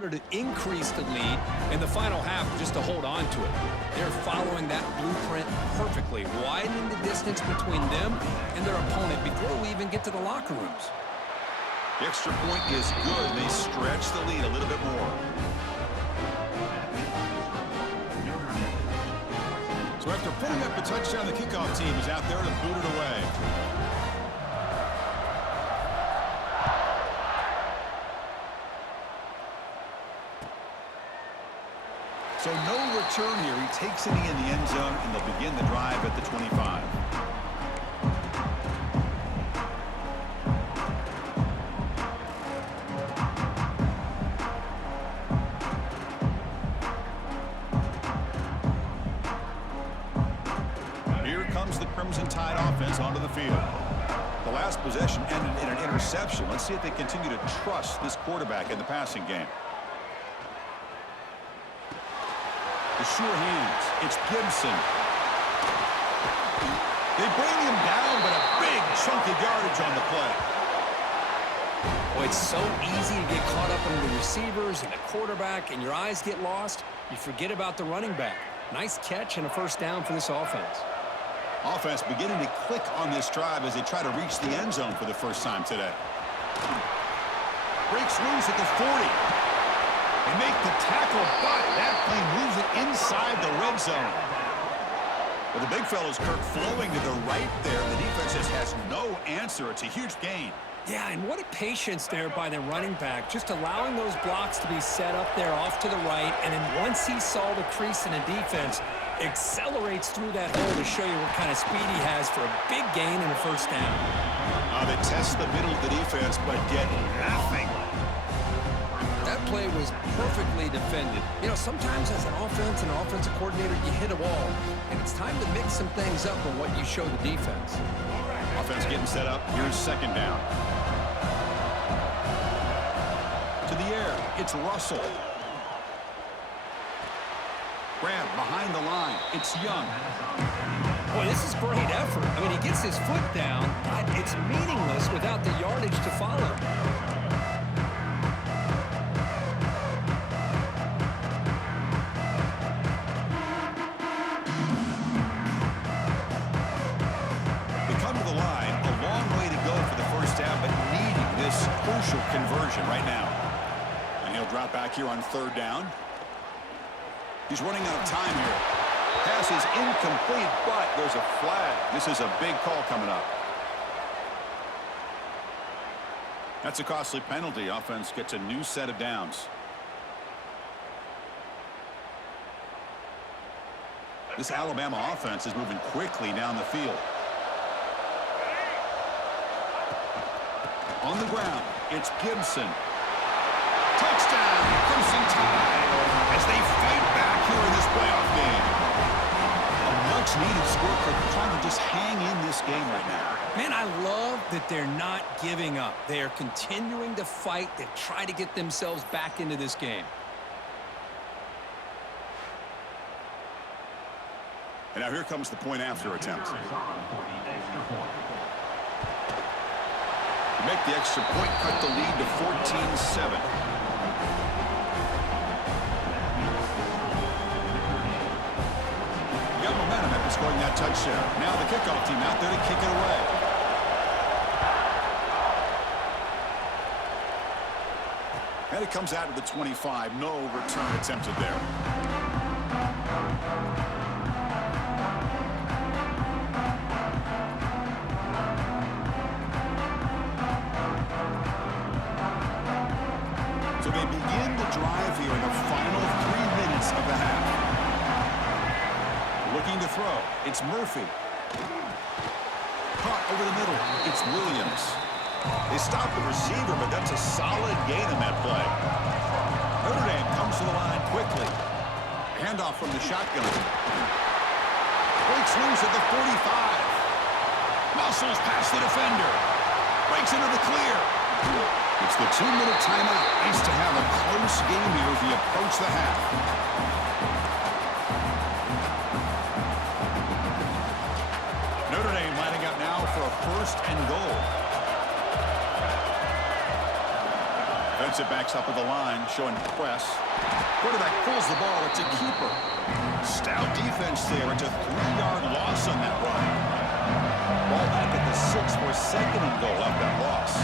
To increase the lead in the final half just to hold on to it. They're following that blueprint perfectly, widening the distance between them and their opponent before we even get to the locker rooms. The extra point is good. They stretch the lead a little bit more. So after putting up a touchdown, the kickoff team is out there to boot it away. So no return here. He takes it in the end zone, and they'll begin the drive at the 25. Here comes the Crimson Tide offense onto the field. The last possession ended in an interception. Let's see if they continue to trust this quarterback in the passing game. The sure hands. It's Gibson. They bring him down, but a big chunk of yardage on the play. Well, it's so easy to get caught up in the receivers and the quarterback, and your eyes get lost. You forget about the running back. Nice catch and a first down for this offense. Offense beginning to click on this drive as they try to reach the end zone for the first time today. Breaks loose at the 40. They make the tackle, but that plane moves it inside the red zone. But the big fella's Kirk flowing to the right there. The defense just has no answer. It's a huge gain. Yeah, and what a patience there by the running back, just allowing those blocks to be set up there off to the right, and then once he saw the crease in the defense, accelerates through that hole to show you what kind of speed he has for a big gain and a first down. They test the middle of the defense, but get nothing. That play was perfectly defended. You know, sometimes as an offense and offensive coordinator, you hit a wall, and it's time to mix some things up on what you show the defense. Offense getting set up. Here's second down. To the air. It's Russell. Grab behind the line. It's Young. Boy, this is great effort. I mean, he gets his foot down, but it's meaningless without the yardage to follow. They come to the line. A long way to go for the first down, but needing this crucial conversion right now. And he'll drop back here on third down. He's running out of time here. Pass is incomplete, but there's a flag. This is a big call coming up. That's a costly penalty. Offense gets a new set of downs. This Alabama offense is moving quickly down the field. On the ground, it's Gibson. Touchdown, Crimson Tide, as they fight back here in this playoff game. A much-needed score for trying to just hang in this game right now. Man, I love that they're not giving up. They are continuing to fight. They try to get themselves back into this game. And now here comes the point-after attempt. To make the extra point, cut the lead to 14-7. Got momentum after scoring that touchdown. Now the kickoff team out there to kick it away. And it comes out of the 25. No return attempted there. So they begin the drive here in the final 3 minutes of the half. Looking to throw. It's Murphy. Caught over the middle. It's Williams. They stop the receiver, but that's a solid gain in that play. Notre Dame comes to the line quickly. Handoff from the shotgun. Breaks loose at the 45. Muscles past the defender. Breaks into the clear. It's the 2-minute timeout. Nice to have a close game here as we approach the half. Notre Dame lining up now for a 1st and goal. Gets it backs up at the line, showing press. Quarterback pulls the ball. It's a keeper. Stout defense there. It's a 3-yard loss on that run. Ball back at the 6 for a second and goal off that loss.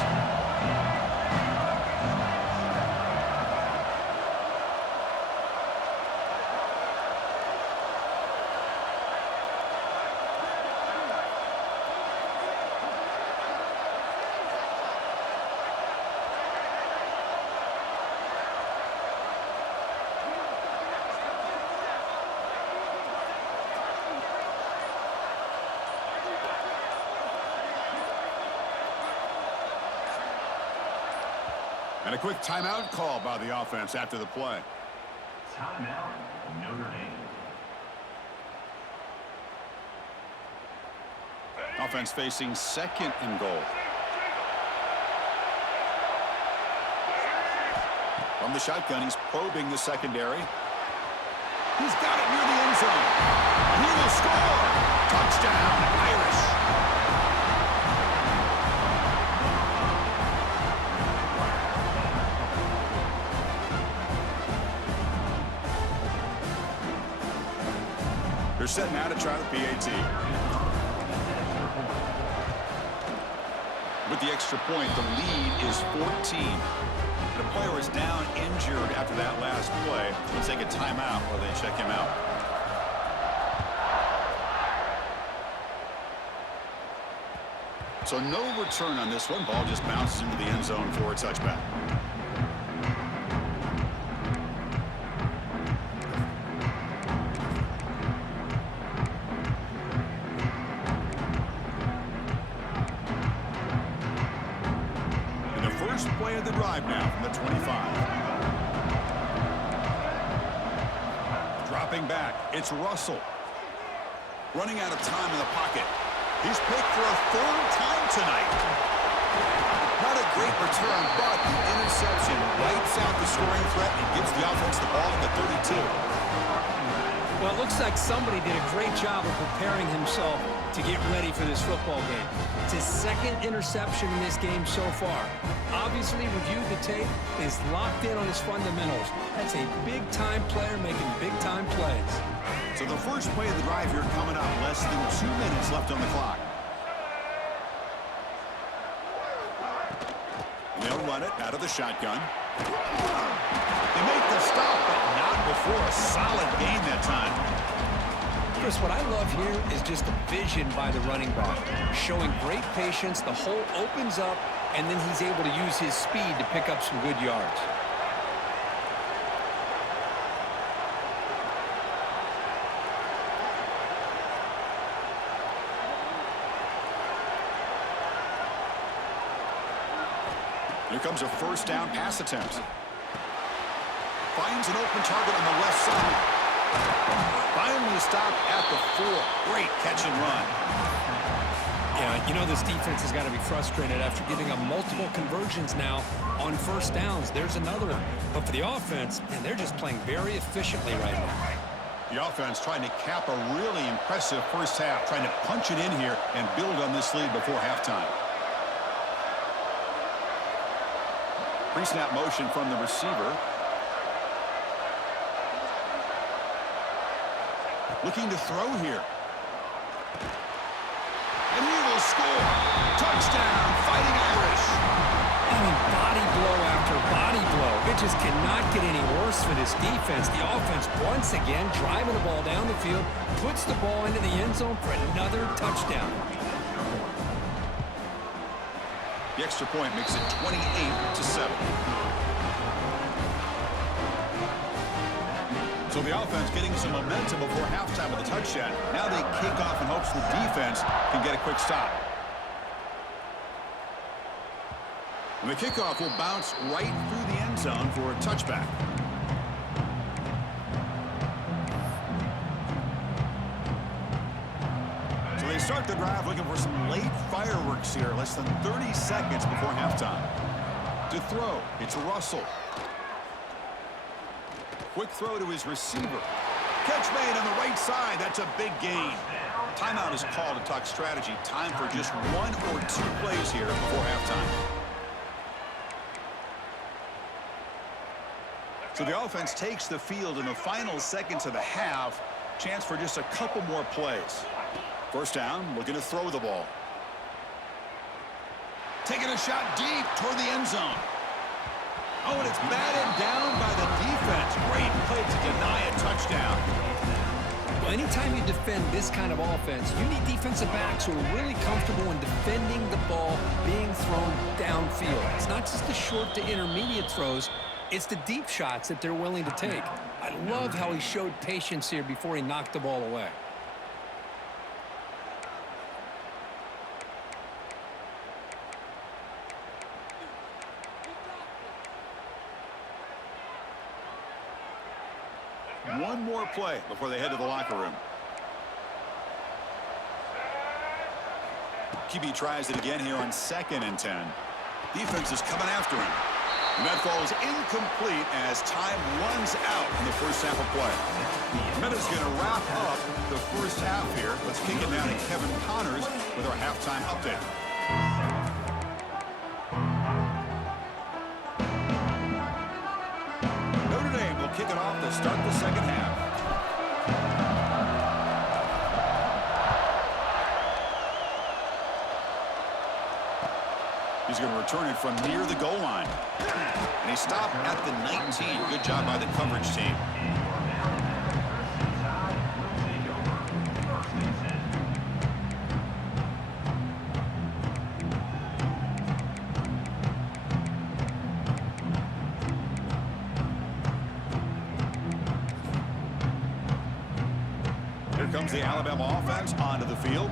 And a quick timeout call by the offense after the play. Timeout, Notre Dame. Offense facing second and goal. From the shotgun, he's probing the secondary. He's got it near the end zone. And he will score. Touchdown, Irish. They're set now to try the PAT. With the extra point, the lead is 14. The player is down injured after that last play. We'll take a timeout while they check him out. So no return on this one. Ball just bounces into the end zone for a touchback. Play of the drive now from the 25. Dropping back, it's Russell. Running out of time in the pocket. He's picked for a 3rd time tonight. Not a great return, but the interception wipes out the scoring threat and gives the offense the ball at the 32. Well, it looks like somebody did a great job of preparing himself to get ready for this football game. It's his 2nd interception in this game so far. Obviously reviewed the tape, is locked in on his fundamentals. That's a big-time player making big-time plays. So the first play of the drive here coming up. Less than 2 minutes left on the clock. And they'll run it out of the shotgun. They make the stop, but not before a solid gain that time. Chris, what I love here is just the vision by the running back. Showing great patience, the hole opens up, and then he's able to use his speed to pick up some good yards. Here comes a 1st down pass attempt. Finds an open target on the left side. Finally stopped at the 4. Great catch and run. Yeah, you know this defense has got to be frustrated after giving up multiple conversions now on 1st downs. There's another one. But for the offense, man, they're just playing very efficiently right now. The offense trying to cap a really impressive first half, trying to punch it in here and build on this lead before halftime. Pre-snap motion from the receiver. Looking to throw here. And he will score. Touchdown, Fighting Irish. I mean, body blow after body blow. It just cannot get any worse for this defense. The offense, once again, driving the ball down the field, puts the ball into the end zone for another touchdown. The extra point makes it 28-7. So the offense getting some momentum before halftime with a touchdown. Now they kick off in hopes the defense can get a quick stop. And the kickoff will bounce right through the end zone for a touchback. So they start the drive looking for some late fireworks here. Less than 30 seconds before halftime. To throw, it's Russell. Quick throw to his receiver. Catch made on the right side. That's a big gain. Timeout is called to talk strategy. Time for just 1 or 2 plays here before halftime. So the offense takes the field in the final seconds of the half. Chance for just a couple more plays. First down, looking to throw the ball. Taking a shot deep toward the end zone. Oh, and it's batted down by the defense. Great play to deny a touchdown. Well, anytime you defend this kind of offense, you need defensive backs who are really comfortable in defending the ball being thrown downfield. It's not just the short to intermediate throws, it's the deep shots that they're willing to take. I love how he showed patience here before he knocked the ball away. One more play before they head to the locker room. QB tries it again here on 2nd and 10. Defense is coming after him. And that falls incomplete as time runs out in the first half of play. Meta's going to wrap up the first half here. Let's kick it down to Kevin Connors with our halftime update. Notre Dame will kick it off to start the second half. He's going to return it from near the goal line. And he stopped at the 19. Good job by the coverage team. Here comes the Alabama offense onto the field.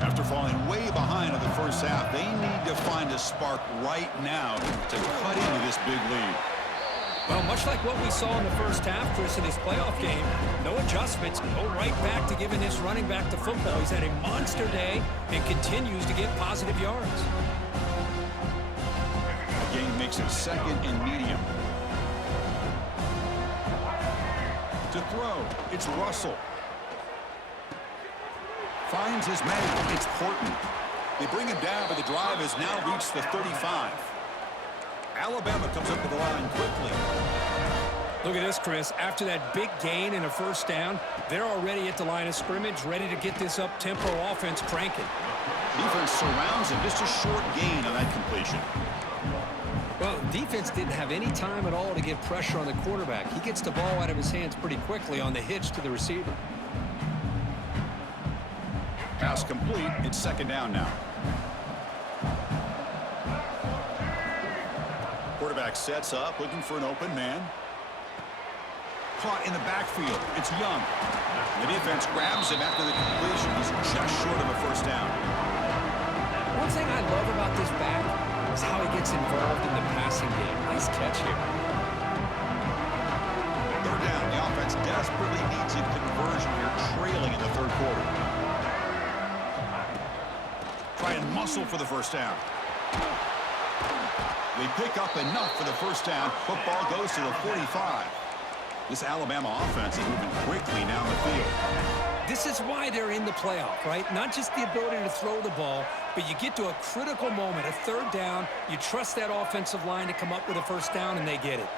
After falling way behind in the first half, they need to find a spark right now to cut into this big lead. Well, much like what we saw in the first half, Chris, in his playoff game, no adjustments, go right back to giving this running back the football. He's had a monster day and continues to get positive yards. The game makes it 2nd and medium. To throw, it's Russell. Finds his man. It's Portman. They bring him down, but the drive has now reached the 35. Alabama comes up to the line quickly. Look at this, Chris. After that big gain and a first down, they're already at the line of scrimmage, ready to get this up-tempo offense cranking. Defense surrounds him. Just a short gain on that completion. Well, defense didn't have any time at all to get pressure on the quarterback. He gets the ball out of his hands pretty quickly on the hitch to the receiver. Pass complete. It's 2nd down now. Quarterback sets up, looking for an open man. Caught in the backfield. It's Young. The defense grabs him after the completion. He's just short of a first down. One thing I love about this back is how he gets involved in the passing game. Nice catch here. 3rd down. The offense desperately needs a conversion here, trailing in the 3rd quarter. Try and muscle for the first down. They pick up enough for the first down. Football goes to the 45. This Alabama offense is moving quickly down the field. This is why they're in the playoff, right? Not just the ability to throw the ball, but you get to a critical moment, a 3rd down. You trust that offensive line to come up with a first down, and they get it.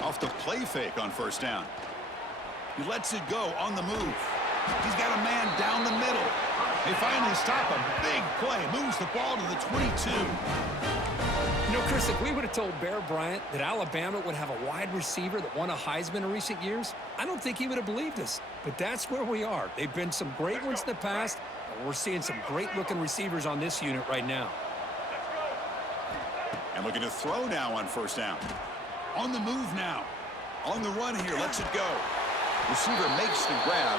Off the play fake on first down. He lets it go on the move. He's got a man down the middle. They finally stop a big play. Moves the ball to the 22. You know, Chris, if we would have told Bear Bryant that Alabama would have a wide receiver that won a Heisman in recent years, I don't think he would have believed us. But that's where we are. They've been some great ones in the past, and we're seeing some great-looking receivers on this unit right now. And looking to throw now on first down. On the move now. On the run here. Lets it go. Receiver makes the grab.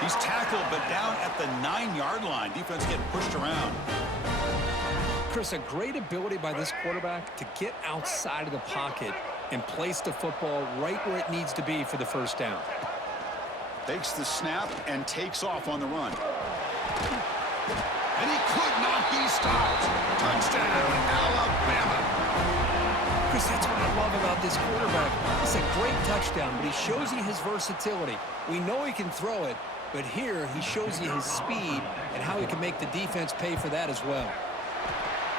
He's tackled, but down at the 9-yard line. Defense getting pushed around. Chris, a great ability by this quarterback to get outside of the pocket and place the football right where it needs to be for the first down. Takes the snap and takes off on the run. And he could not be stopped. Touchdown, Alabama. Chris, that's what I love about this quarterback. It's a great touchdown, but he shows you his versatility. We know he can throw it, but here he shows you his speed and how he can make the defense pay for that as well.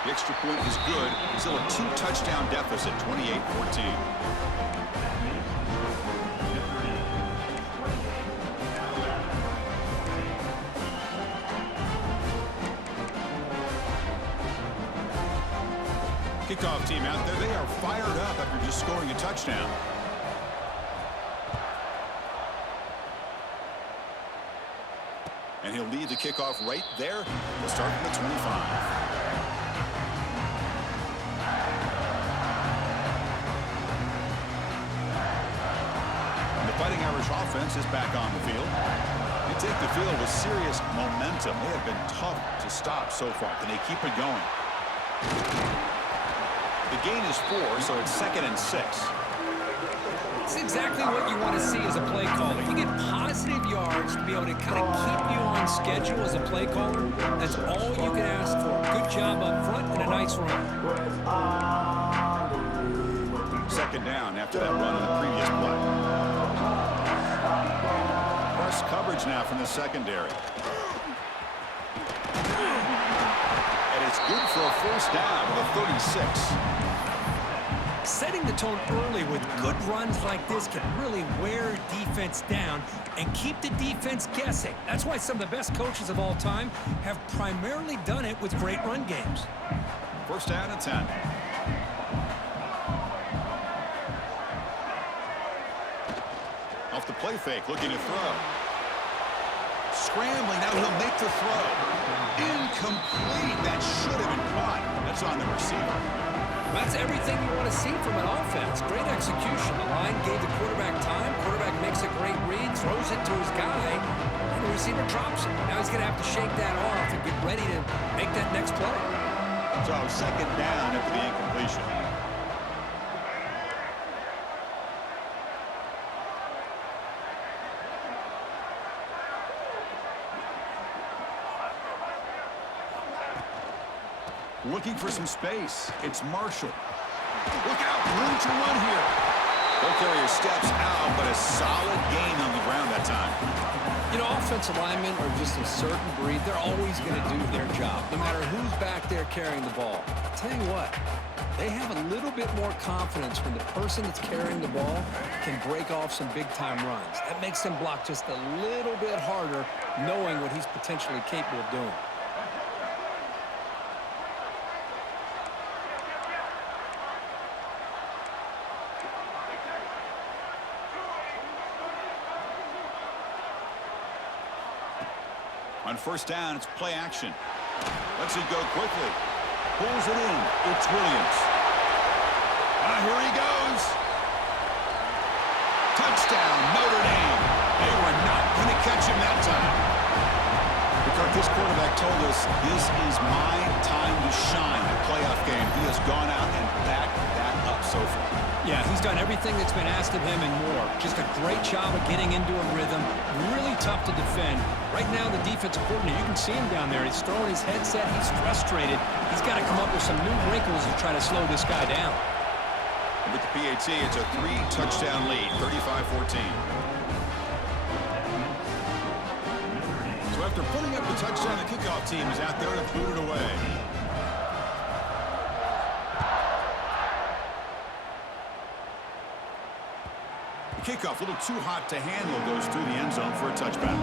The extra point is good. Still a 2-touchdown deficit, 28-14. Kickoff team out there. They are fired up after just scoring a touchdown. And he'll lead the kickoff right there. We'll start from the 25. Fighting Irish offense is back on the field. They take the field with serious momentum. They have been tough to stop so far. Can they keep it going? The gain is 4, so it's 2nd and 6. It's exactly what you want to see as a play caller. You get positive yards to be able to kind of keep you on schedule as a play caller. That's all you can ask for. Good job up front and a nice run. 2nd down after that run on the previous play. Press coverage now from the secondary. And it's good for a first down with a 36. Setting the tone early with good runs like this can really wear defense down and keep the defense guessing. That's why some of the best coaches of all time have primarily done it with great run games. First down and 10. Off the play fake, looking to throw. Scrambling, now he'll make the throw. Incomplete. That should have been caught. That's on the receiver. That's everything you want to see from an offense. Great execution. The line gave the quarterback time. Quarterback makes a great read, throws it to his guy, and the receiver drops it. Now he's going to have to shake that off and get ready to make that next play. So 2nd down after the incompletion. Looking for some space. It's Marshall. Look out, room to run here. Ball carrier steps out, but a solid gain on the ground that time. You know, offensive linemen are just a certain breed. They're always going to do their job, no matter who's back there carrying the ball. I'll tell you what, they have a little bit more confidence when the person that's carrying the ball can break off some big-time runs. That makes them block just a little bit harder, knowing what he's potentially capable of doing. On first down, it's play action. Lets it go quickly. Pulls it in. It's Williams. Here he goes. Touchdown, Notre Dame. They were not going to catch him that time. Because this quarterback told us, this is my time to shine. A playoff game. He has gone out and backed that up so far. Yeah, he's done everything that's been asked of him and more. Just a great job of getting into a rhythm. Really tough to defend. Right now, the defensive coordinator, you can see him down there. He's throwing his headset. He's frustrated. He's got to come up with some new wrinkles to try to slow this guy down. With the PAT, it's a 3-touchdown lead, 35-14. So after putting up the touchdown, the kickoff team is out there to boot it away. The kickoff, a little too hot to handle, goes through the end zone for a touchback.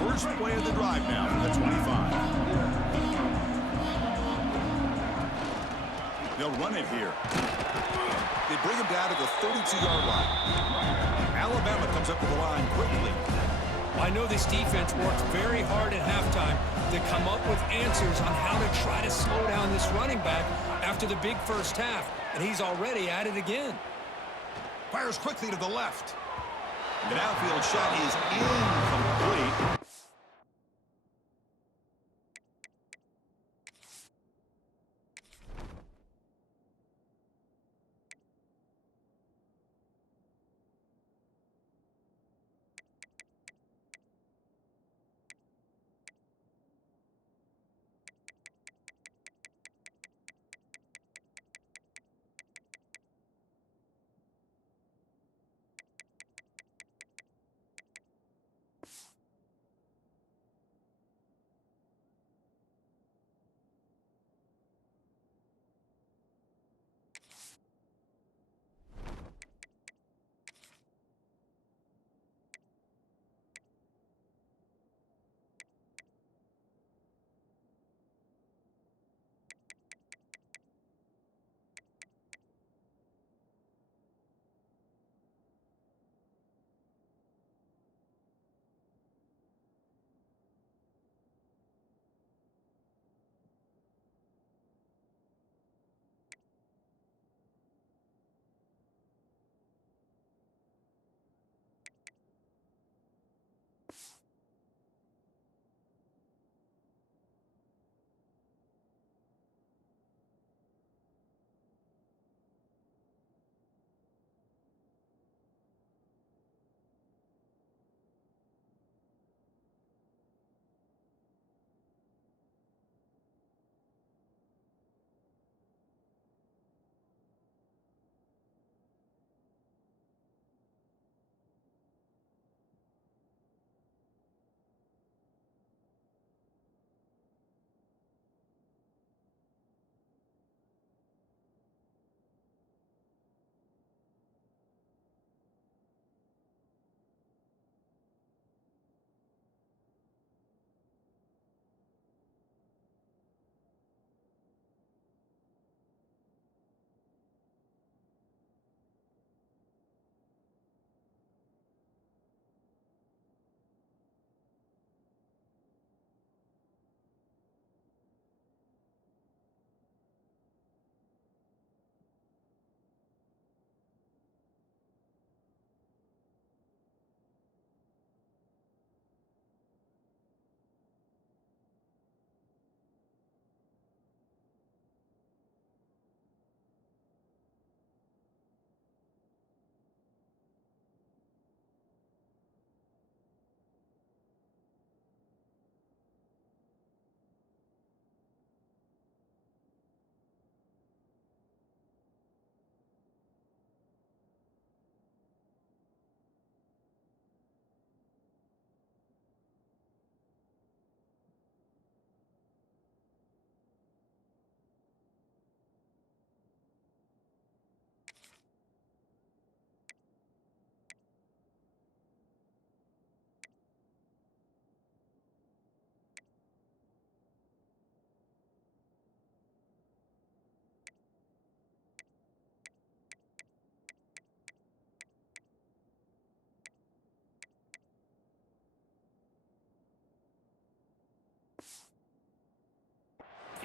First play of the drive now from the 25. They'll run it here. They bring him down to the 32-yard line. Alabama comes up with the line quickly. I know this defense worked very hard at halftime to come up with answers on how to try to slow down this running back after the big first half, and he's already at it again. Fires quickly to the left. The downfield shot is incomplete.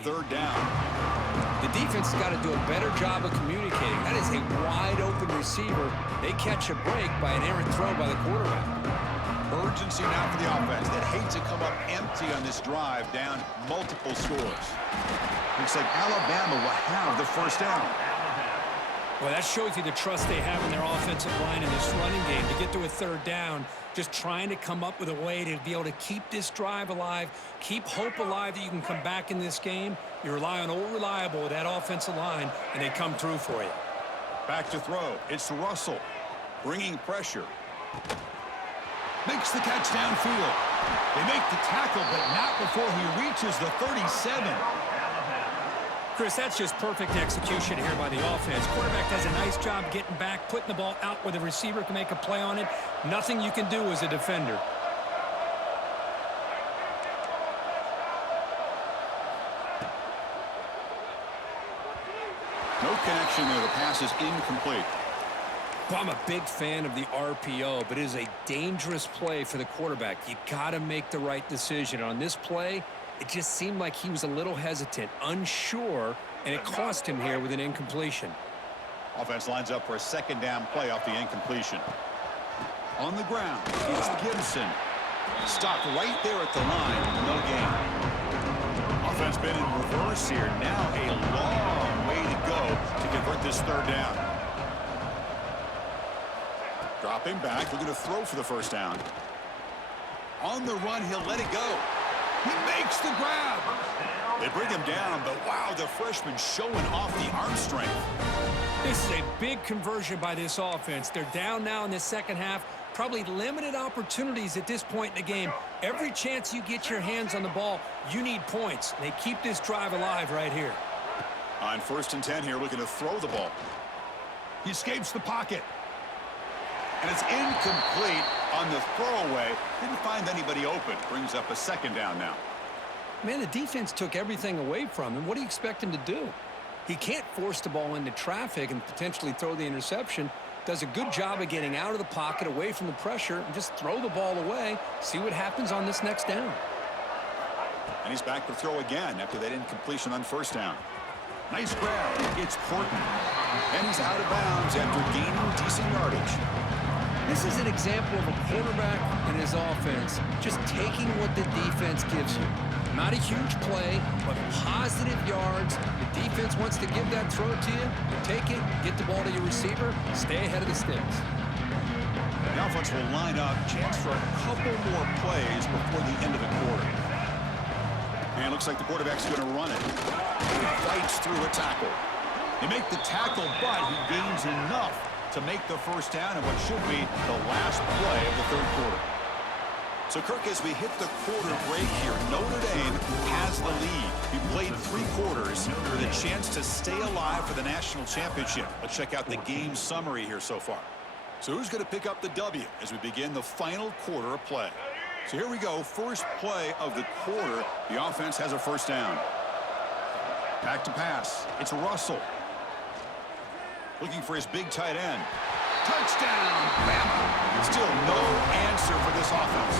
third down. The defense has got to do a better job of communicating. That is a wide-open receiver. They catch a break by an errant throw by the quarterback. Urgency now for the offense that hates to come up empty on this drive, down multiple scores. Looks like Alabama will have the first down. Well, that shows you the trust they have in their offensive line in this running game. To get to a third down, just trying to come up with a way to be able to keep this drive alive, keep hope alive that you can come back in this game. You rely on Old Reliable with that offensive line, and they come through for you. Back to throw. It's Russell, bringing pressure. Makes the catch downfield. They make the tackle, but not before he reaches the 37. Chris, that's just perfect execution here by the offense. Quarterback does a nice job getting back, putting the ball out where the receiver can make a play on it. Nothing you can do as a defender. No connection there. The pass is incomplete. Well, I'm a big fan of the RPO, but it is a dangerous play for the quarterback. You got to make the right decision. On this play, it just seemed like he was a little hesitant, unsure, and it cost him here with an incompletion. Offense lines up for a second down play off the incompletion. On the ground, it's Gibson. Stopped right there at the line. No gain. Offense been in reverse here. Now a long way to go to convert this third down. Dropping back, looking to throw for the first down. On the run, he'll let it go. He makes the grab. They bring him down, but wow, the freshman showing off the arm strength. This is a big conversion by this offense. They're down now in the second half. Probably limited opportunities at this point in the game. Every chance you get your hands on the ball, you need points. They keep this drive alive right here. On 1st and 10 here, looking to throw the ball. He escapes the pocket. And it's incomplete on the throwaway. Didn't find anybody open. Brings up a second down now. Man, the defense took everything away from him. What do you expect him to do? He can't force the ball into traffic and potentially throw the interception. Does a good job of getting out of the pocket, away from the pressure, and just throw the ball away. See what happens on this next down. And he's back to throw again after that incompletion on 1st down. Nice grab. It's Horton. And he's out of bounds after gaining decent yardage. This is an example of a quarterback and his offense just taking what the defense gives you. Not a huge play, but positive yards. The defense wants to give that throw to you. You take it, get the ball to your receiver, stay ahead of the sticks. The offense will line up. Chance for a couple more plays before the end of the quarter. And it looks like the quarterback's going to run it. He fights through a tackle. They make the tackle, but he gains enough to make the first down in what should be the last play of the third quarter. So, Kirk, as we hit the quarter break here, Notre Dame has the lead. He played 3 quarters with a chance to stay alive for the national championship. Let's check out the game summary here so far. So who's going to pick up the W as we begin the final quarter of play? So here we go. First play of the quarter. The offense has a first down. Back to pass. It's Russell. Looking for his big tight end. Touchdown, Bama. Still no answer for this offense.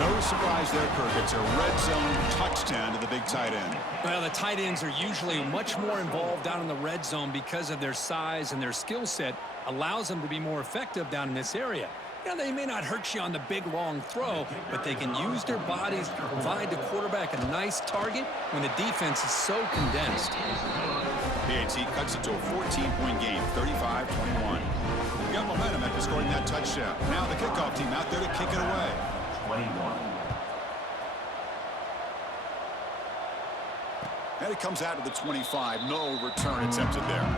No surprise there, Kirk. It's a red zone touchdown to the big tight end. Well, the tight ends are usually much more involved down in the red zone because of their size and their skill set allows them to be more effective down in this area. You know, they may not hurt you on the big, long throw, but they can use their bodies to provide the quarterback a nice target when the defense is so condensed. PAT cuts it to a 14-point game, 35-21. We got momentum after scoring that touchdown. Now the kickoff team out there to kick it away. 21. And it comes out to the 25. No return attempted there.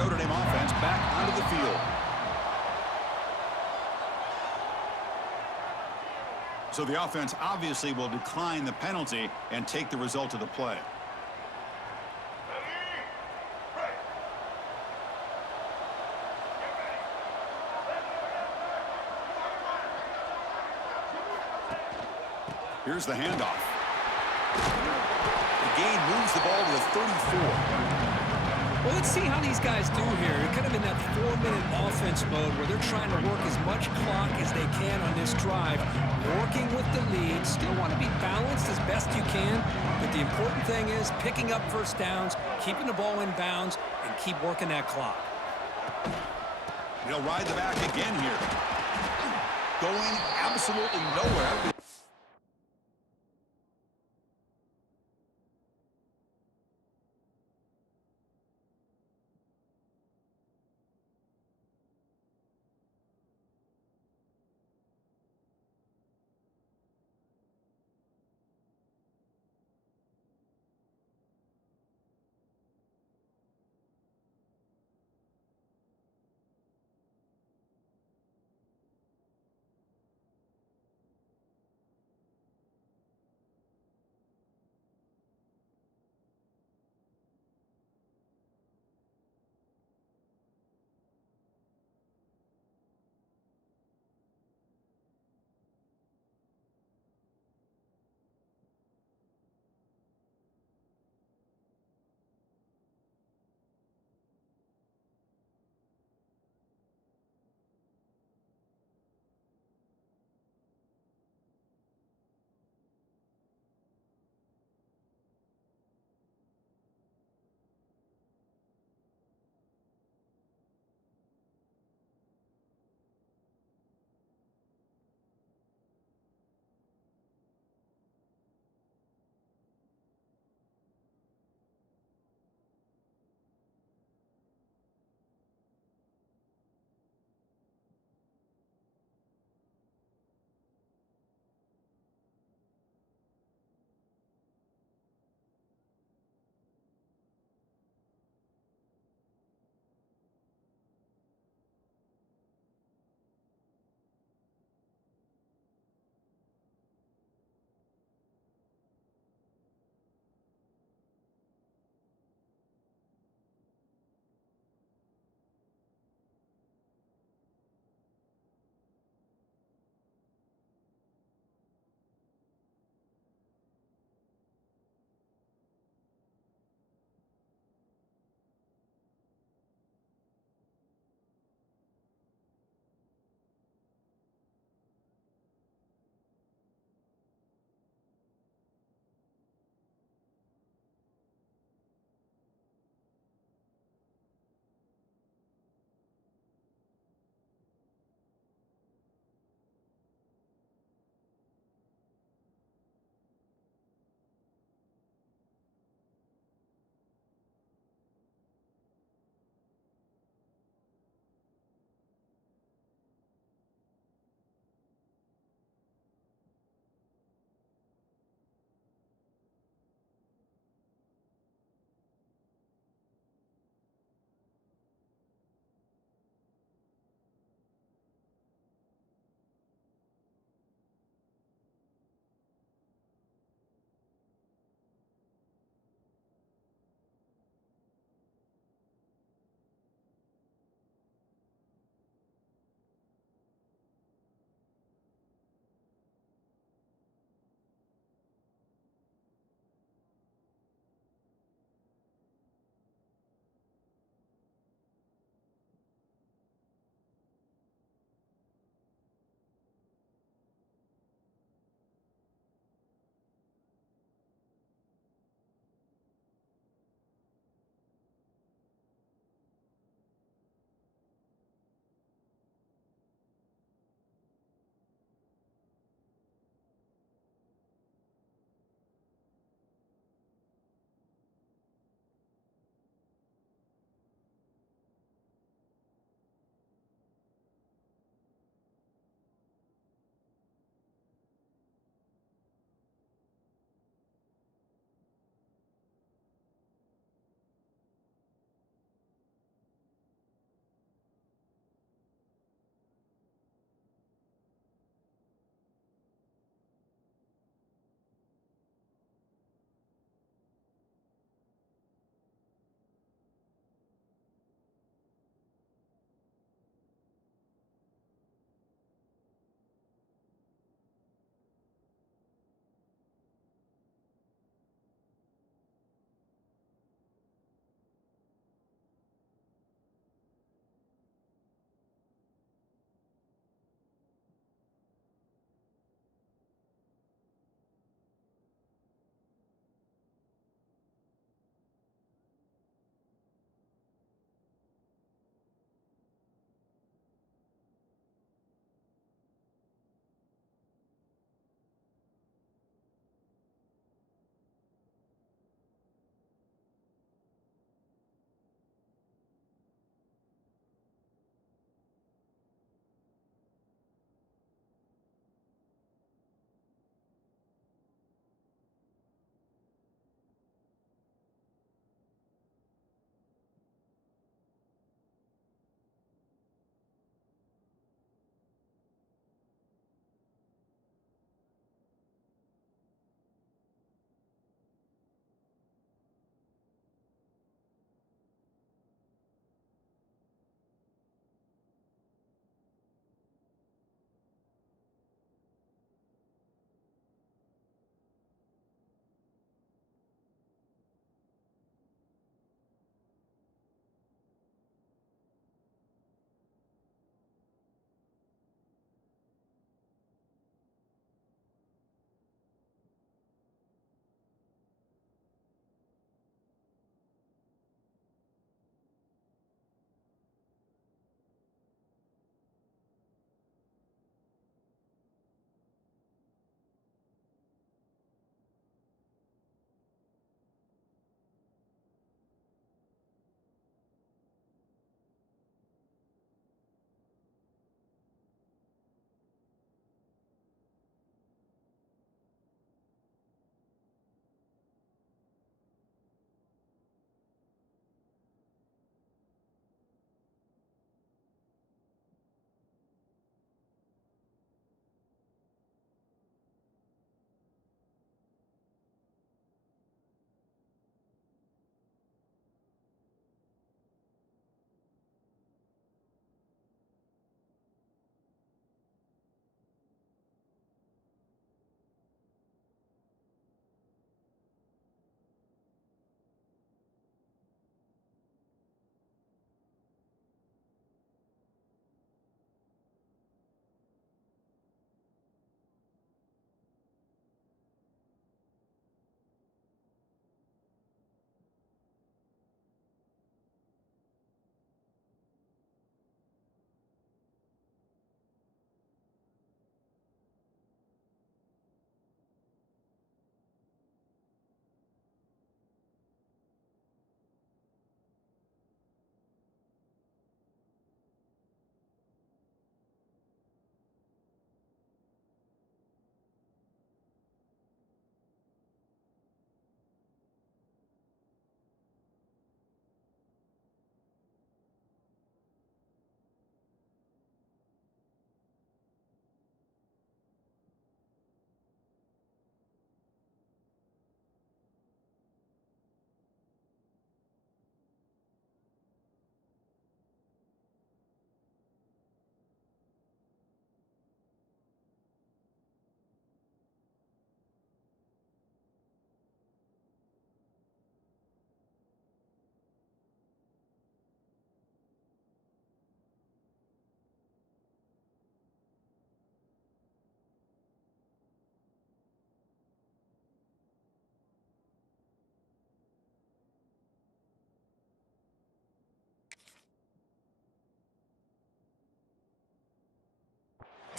Notre Dame offense back onto the field. So the offense obviously will decline the penalty and take the result of the play. Here's the handoff. The gain moves the ball to the 34. Well, let's see how these guys do here. They're kind of in that 4-minute offense mode where they're trying to work as much clock as they can on this drive, working with the lead. Still want to be balanced as best you can, but the important thing is picking up first downs, keeping the ball in bounds, and keep working that clock. He'll ride the back again here. Going absolutely nowhere.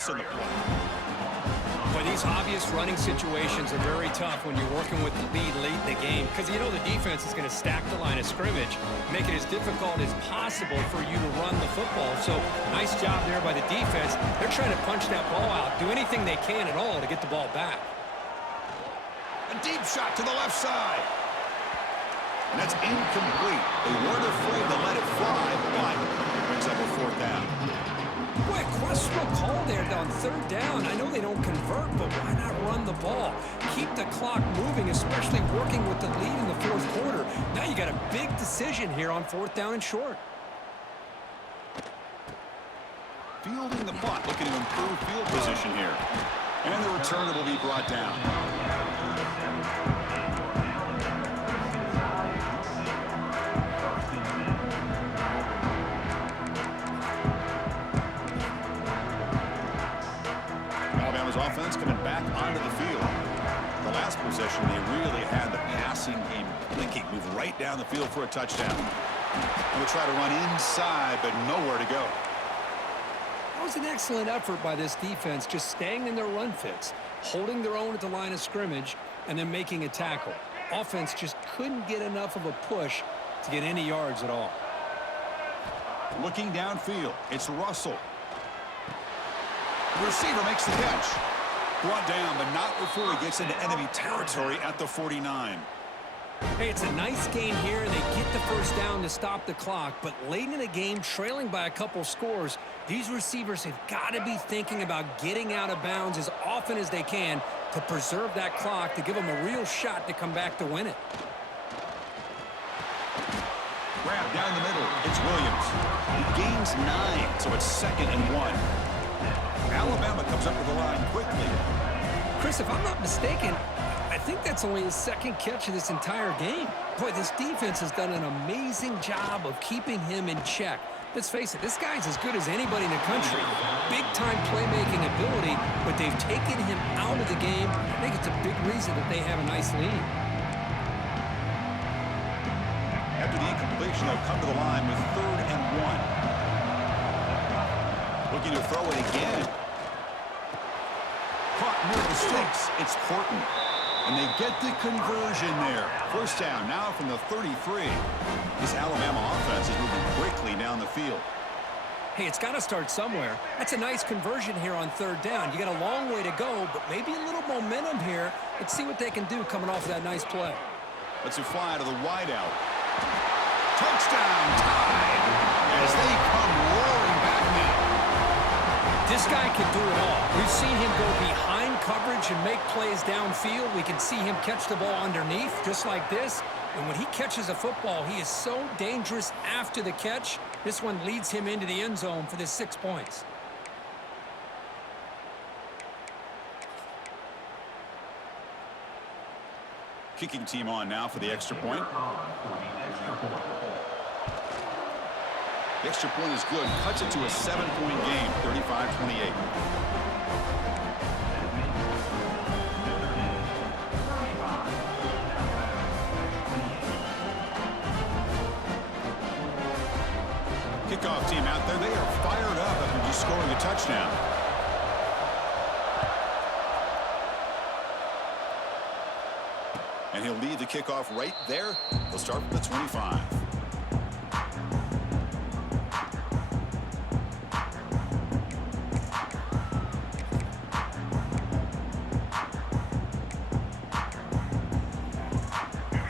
blitz in the play. Boy, these obvious running situations are very tough when you're working with the lead late in the game because you know the defense is going to stack the line of scrimmage, make it as difficult as possible for you to run the football. So nice job there by the defense. They're trying to punch that ball out, do anything they can at all to get the ball back. A deep shot to the left side. And that's incomplete. They weren't afraid to let it fly, but it brings up a fourth down. Boy, questionable call there on third down. I know they don't convert, but why not run the ball? Keep the clock moving, especially working with the lead in the fourth quarter. Now you got a big decision here on fourth down and short. Fielding the punt, looking to improve field position here. And the returner will be brought down. Alabama's offense coming back onto the field. The last possession, they really had the passing game blinking, move right down the field for a touchdown. And we'll try to run inside, but nowhere to go. That was an excellent effort by this defense, just staying in their run fits, holding their own at the line of scrimmage, and then making a tackle. Offense just couldn't get enough of a push to get any yards at all. Looking downfield, it's Russell. The receiver makes the catch. Brought down, but not before he gets into enemy territory at the 49. Hey, it's a nice game here, and they get the first down to stop the clock. But late in the game, trailing by a couple scores, these receivers have got to be thinking about getting out of bounds as often as they can to preserve that clock, to give them a real shot to come back to win it. Grab down the middle. It's Williams. He gains 9, so it's 2nd and 1. Alabama comes up to the line quickly. Chris, if I'm not mistaken, I think that's only his second catch of this entire game. Boy, this defense has done an amazing job of keeping him in check. Let's face it, this guy's as good as anybody in the country. Big-time playmaking ability, but they've taken him out of the game. I think it's a big reason that they have a nice lead. After the incompletion, they'll come to the line with 3rd and 1. Looking to throw it again. Caught near the sticks. It's Horton. And they get the conversion there. First down now from the 33. This Alabama offense is moving quickly down the field. Hey, it's got to start somewhere. That's a nice conversion here on 3rd down. You got a long way to go, but maybe a little momentum here. Let's see what they can do coming off of that nice play. Let's fly to the wideout. Touchdown tied as they come roaring back now. This guy can do it all. We've seen him go behind coverage and make plays downfield. We can see him catch the ball underneath just like this. And when he catches a football, he is so dangerous after the catch. This one leads him into the end zone for the 6 points. Kicking team on now for the extra point. The extra point is good. Cuts it to a 7-point game, 35-28. Kickoff team out there. They are fired up after just scoring a touchdown. And he'll lead the kickoff right there. They'll start from the 25.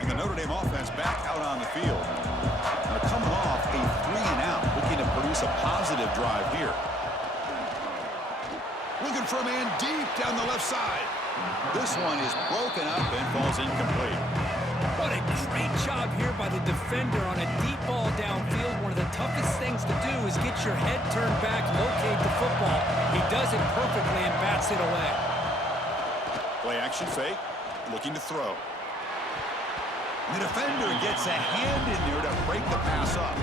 And the Notre Dame offense back out on the field. Now coming off a 3-and-out, looking to produce a positive drive here. Looking for a man deep down the left side. This one is broken up and falls incomplete. What a great job here by the defender on a deep ball downfield. One of the toughest things to do is get your head turned back, locate the football. He does it perfectly and bats it away. Play action fake, looking to throw. The defender gets a hand in there to break the pass up.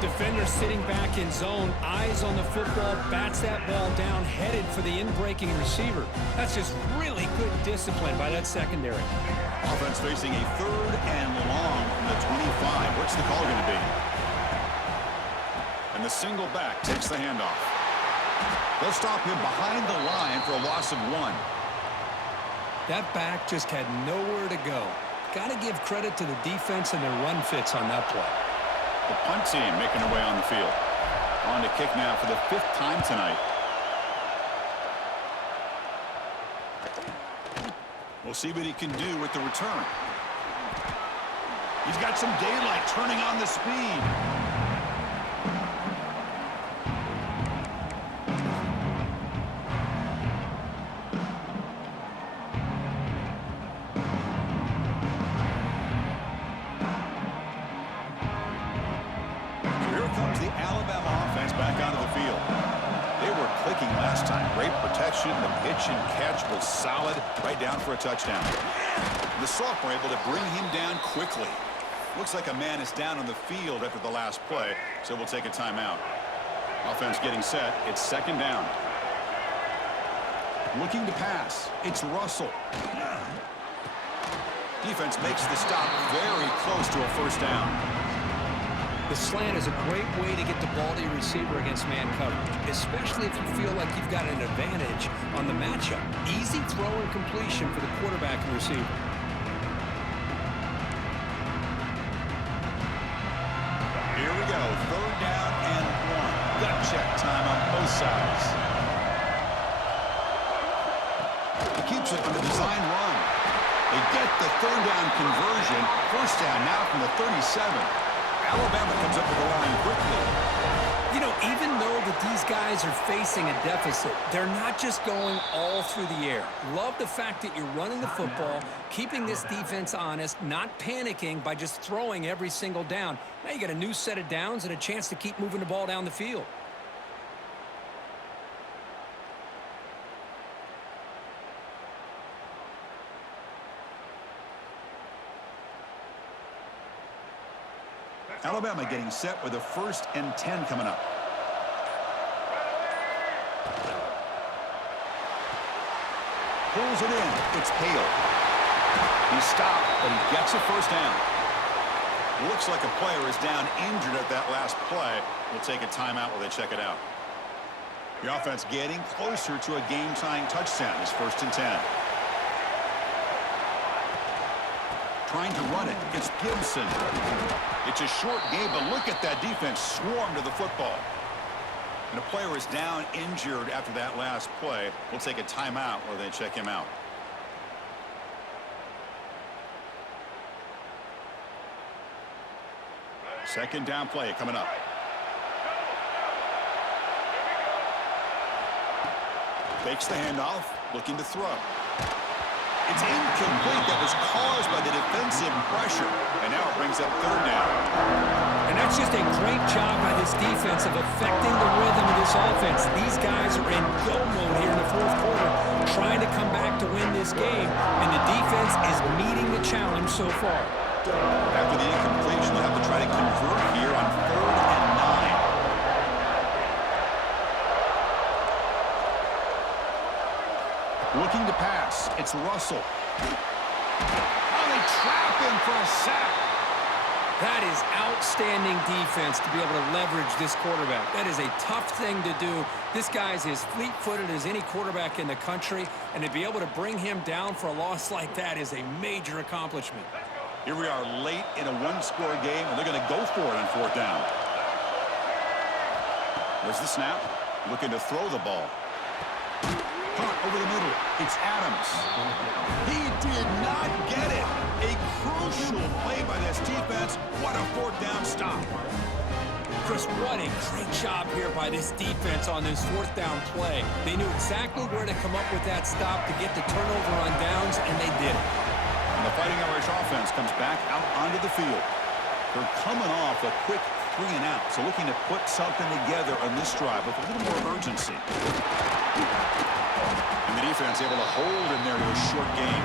Defender sitting back in zone, eyes on the football, bats that ball down, headed for the in-breaking receiver. That's just really good discipline by that secondary. Offense facing a 3rd and long from the 25. What's the call going to be? And the single back takes the handoff. They'll stop him behind the line for a loss of 1. That back just had nowhere to go. Got to give credit to the defense and their run fits on that play. The punt team making their way on the field. On to kick now for the 5th time tonight. We'll see what he can do with the return. He's got some daylight turning on the speed. The pitch and catch was solid, right down for a touchdown. The sophomore able to bring him down quickly. Looks like a man is down on the field after the last play, so we'll take a timeout. Offense getting set. It's 2nd down. Looking to pass. It's Russell. Defense makes the stop very close to a 1st down. The slant is a great way to get the ball to your receiver against man coverage, especially if you feel like you've got an advantage on the matchup. Easy throw and completion for the quarterback and receiver. Here we go. 3rd down and 1. Gut check time on both sides. He keeps it on the design run. They get the 3rd down conversion. 1st down now from the 37. Alabama comes up with the line quickly. You know, even though that these guys are facing a deficit, they're not just going all through the air. Love the fact that you're running the football, keeping this defense honest, not panicking by just throwing every single down. Now you got a new set of downs and a chance to keep moving the ball down the field. Alabama getting set with a 1st and 10 coming up. Pulls it in. It's Hale. He's stopped, but he gets a 1st down. Looks like a player is down injured at that last play. We'll take a timeout while they check it out. The offense getting closer to a game-tying touchdown. It's 1st and 10. Trying to run it. It's Gibson. It's a short game, but look at that defense swarm to the football. And a player is down injured after that last play. We'll take a timeout while they check him out. Second down play coming up. Fakes the handoff, looking to throw. It's incomplete. That was caused by the defensive pressure. And now it brings up 3rd down. And that's just a great job by this defense of affecting the rhythm of this offense. These guys are in go mode here in the 4th quarter, trying to come back to win this game. And the defense is meeting the challenge so far. After the incompletion, they'll have to try to convert here on 3rd and 9. Looking to pass. It's Russell. Oh, they trap him for a sack. That is outstanding defense to be able to leverage this quarterback. That is a tough thing to do. This guy's as fleet-footed as any quarterback in the country, and to be able to bring him down for a loss like that is a major accomplishment. Here we are late in a 1-score game, and they're going to go for it on 4th down. There's the snap. Looking to throw the ball. Caught over the middle. It's Adams. He did not get it. A crucial play by this defense. What a 4th down stop. Chris, what a great job here by this defense on this 4th down play. They knew exactly where to come up with that stop to get the turnover on downs, and they did it. And the Fighting Irish offense comes back out onto the field. They're coming off a quick 3 and out, so looking to put something together on this drive with a little more urgency. And the defense able to hold in there to a short game.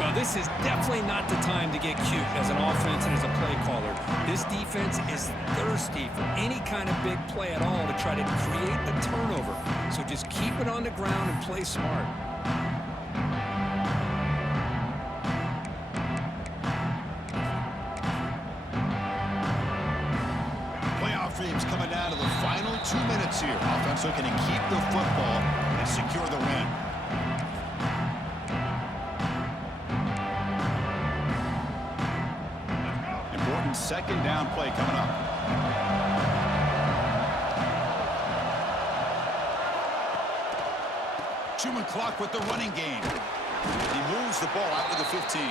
Well, this is definitely not the time to get cute as an offense and as a play caller. This defense is thirsty for any kind of big play at all to try to create a turnover. So just keep it on the ground and play smart. Playoff dreams coming down to the final 2 2 minutes here. Offense looking to keep the football and secure the win. Important second down play coming up. Chewing clock with the running game. He moves the ball out to the 15.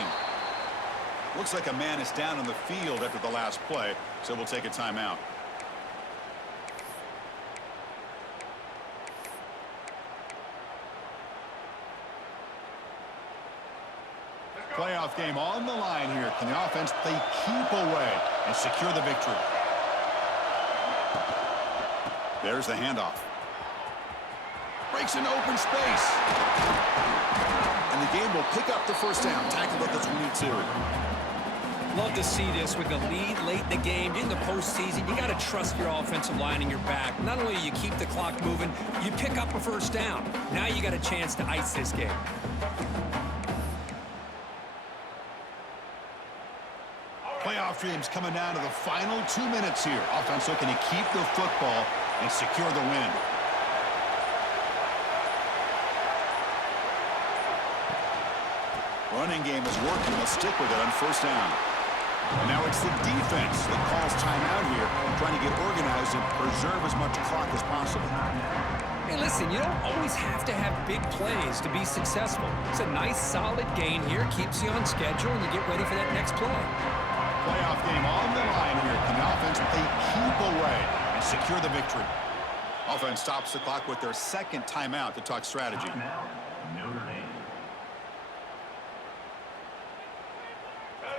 Looks like a man is down on the field after the last play, so we'll take a timeout. Playoff game on the line here. Can the offense play keep away and secure the victory? There's the handoff. Breaks into open space. And the game will pick up the first down. Tackled at the 22. Love to see this with the lead late in the game. In the postseason, you got to trust your offensive line in your back. Not only do you keep the clock moving, you pick up a first down. Now you got a chance to ice this game. Playoff dreams coming down to the final 2 minutes here. Offense looking to keep the football and secure the win. Running game is working. Let's stick with it on first down. And now it's the defense that calls timeout here, trying to get organized and preserve as much clock as possible. Hey, listen, you don't always have to have big plays to be successful. It's a nice, solid gain here. Keeps you on schedule, and you get ready for that next play. Playoff game on the line here. Can the offense play keep away and secure the victory? Offense stops the clock with their second timeout to talk strategy. Timeout, Notre Dame.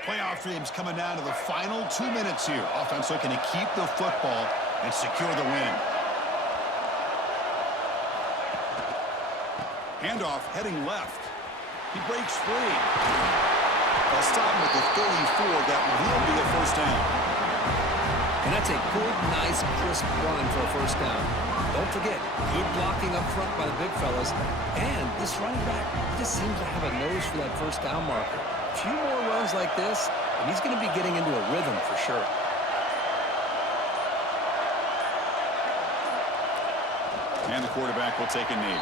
Playoff dreams coming down to the final 2 minutes here. Offense looking to keep the football and secure the win. Handoff heading left. He breaks free. They'll stop him at the 34. That will be a first down. And that's a good, nice, crisp run for a first down. Don't forget, good blocking up front by the big fellas. And this running back just seems to have a nose for that first down marker. A few more runs like this, and he's going to be getting into a rhythm for sure. And the quarterback will take a knee.